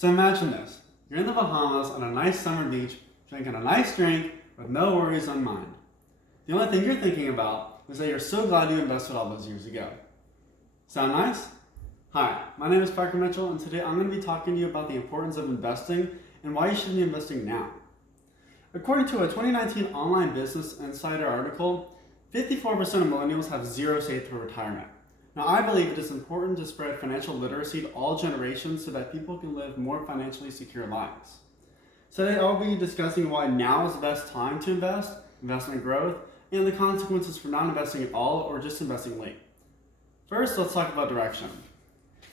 So imagine this. You're in the Bahamas on a nice summer beach, drinking a nice drink with no worries on mind. The only thing you're thinking about is that you're so glad you invested all those years ago. Sound nice? Hi, my name is Parker Mitchell, and today I'm going to be talking to you about the importance of investing and why you should be investing now. According to a 2019 Online Business Insider article, 54% of millennials have zero saved for retirement. Now, I believe it is important to spread financial literacy to all generations so that people can live more financially secure lives. Today, I'll be discussing why now is the best time to invest, investment growth, and the consequences for not investing at all or just investing late. First, let's talk about direction.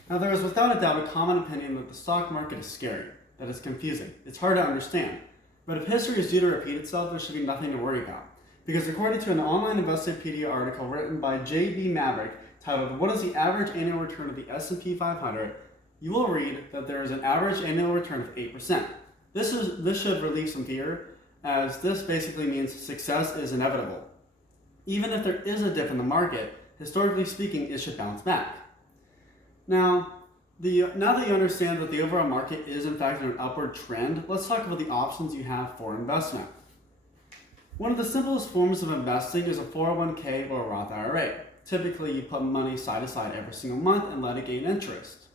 Now, there is without a doubt a common opinion that the stock market is scary, that it's confusing, it's hard to understand. But if history is due to repeat itself, there should be nothing to worry about. Because according to an online Investopedia article written by J.B. Maverick titled, "What is the average annual return of the S&P 500?" you will read that there is an average annual return of 8%. This should relieve some fear, as this basically means success is inevitable. Even if there is a dip in the market, historically speaking, it should bounce back. Now that you understand that the overall market is in fact in an upward trend, let's talk about the options you have for investment. One of the simplest forms of investing is a 401k or a Roth IRA. Typically, you put money side to side every single month and let it gain interest.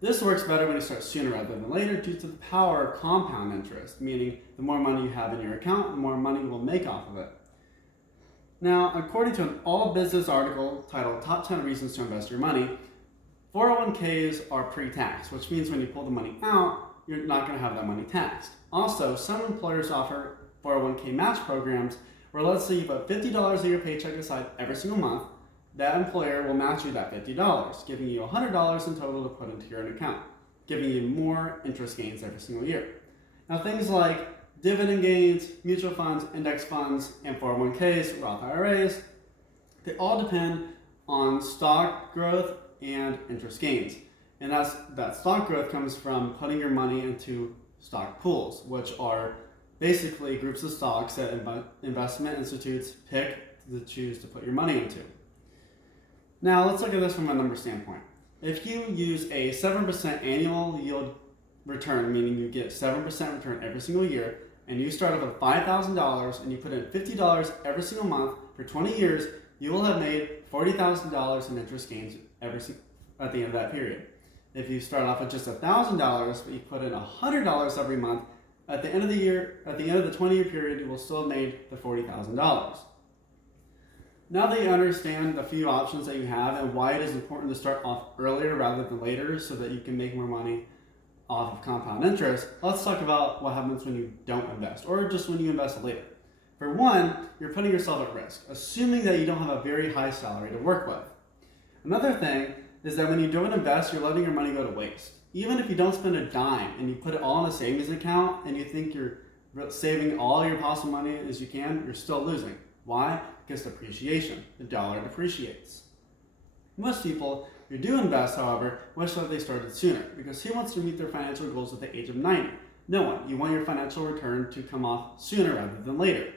This works better when you start sooner rather than later due to the power of compound interest, meaning the more money you have in your account, the more money you will make off of it. Now, according to an All Business article titled Top 10 Reasons to Invest Your Money, 401ks are pre-tax, which means when you pull the money out, you're not going to have that money taxed. Also, some employers offer 401k match programs where, let's say you put $50 of your paycheck aside every single month, that employer will match you that $50, giving you $100 in total to put into your own account, giving you more interest gains every single year. Now, things like dividend gains, mutual funds, index funds, and 401ks, Roth IRAs, they all depend on stock growth and interest gains. And that stock growth comes from putting your money into stock pools, which are basically groups of stocks that investment institutes pick to choose to put your money into. Now, let's look at this from a number standpoint. If you use a 7% annual yield return, meaning you get 7% return every single year, and you start off with $5,000 and you put in $50 every single month for 20 years, you will have made $40,000 in interest gains at the end of that period. If you start off with just $1,000, but you put in $100 every month, at the end of the year, at the end of the 20-year period, you will still have made the $40,000. Now that you understand the few options that you have and why it is important to start off earlier rather than later so that you can make more money off of compound interest, let's talk about what happens when you don't invest, or just when you invest later. For one, you're putting yourself at risk, assuming that you don't have a very high salary to work with. Another thing is that when you don't invest, you're letting your money go to waste. Even if you don't spend a dime and you put it all in a savings account and you think you're saving all your possible money as you can, you're still losing. Why? Because depreciation. The dollar depreciates. Most people who do invest, however, wish that they started sooner, because who wants to meet their financial goals at the age of 90? No one. You want your financial return to come off sooner rather than later.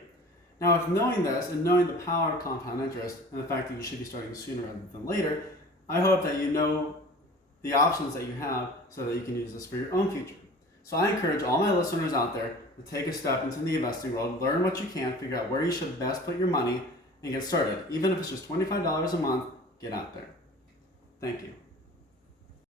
Now, with knowing this and knowing the power of compound interest and the fact that you should be starting sooner rather than later, I hope that you know the options that you have so that you can use this for your own future. So I encourage all my listeners out there to take a step into the investing world, learn what you can, figure out where you should best put your money, and get started. Even if it's just $25 a month, get out there. Thank you.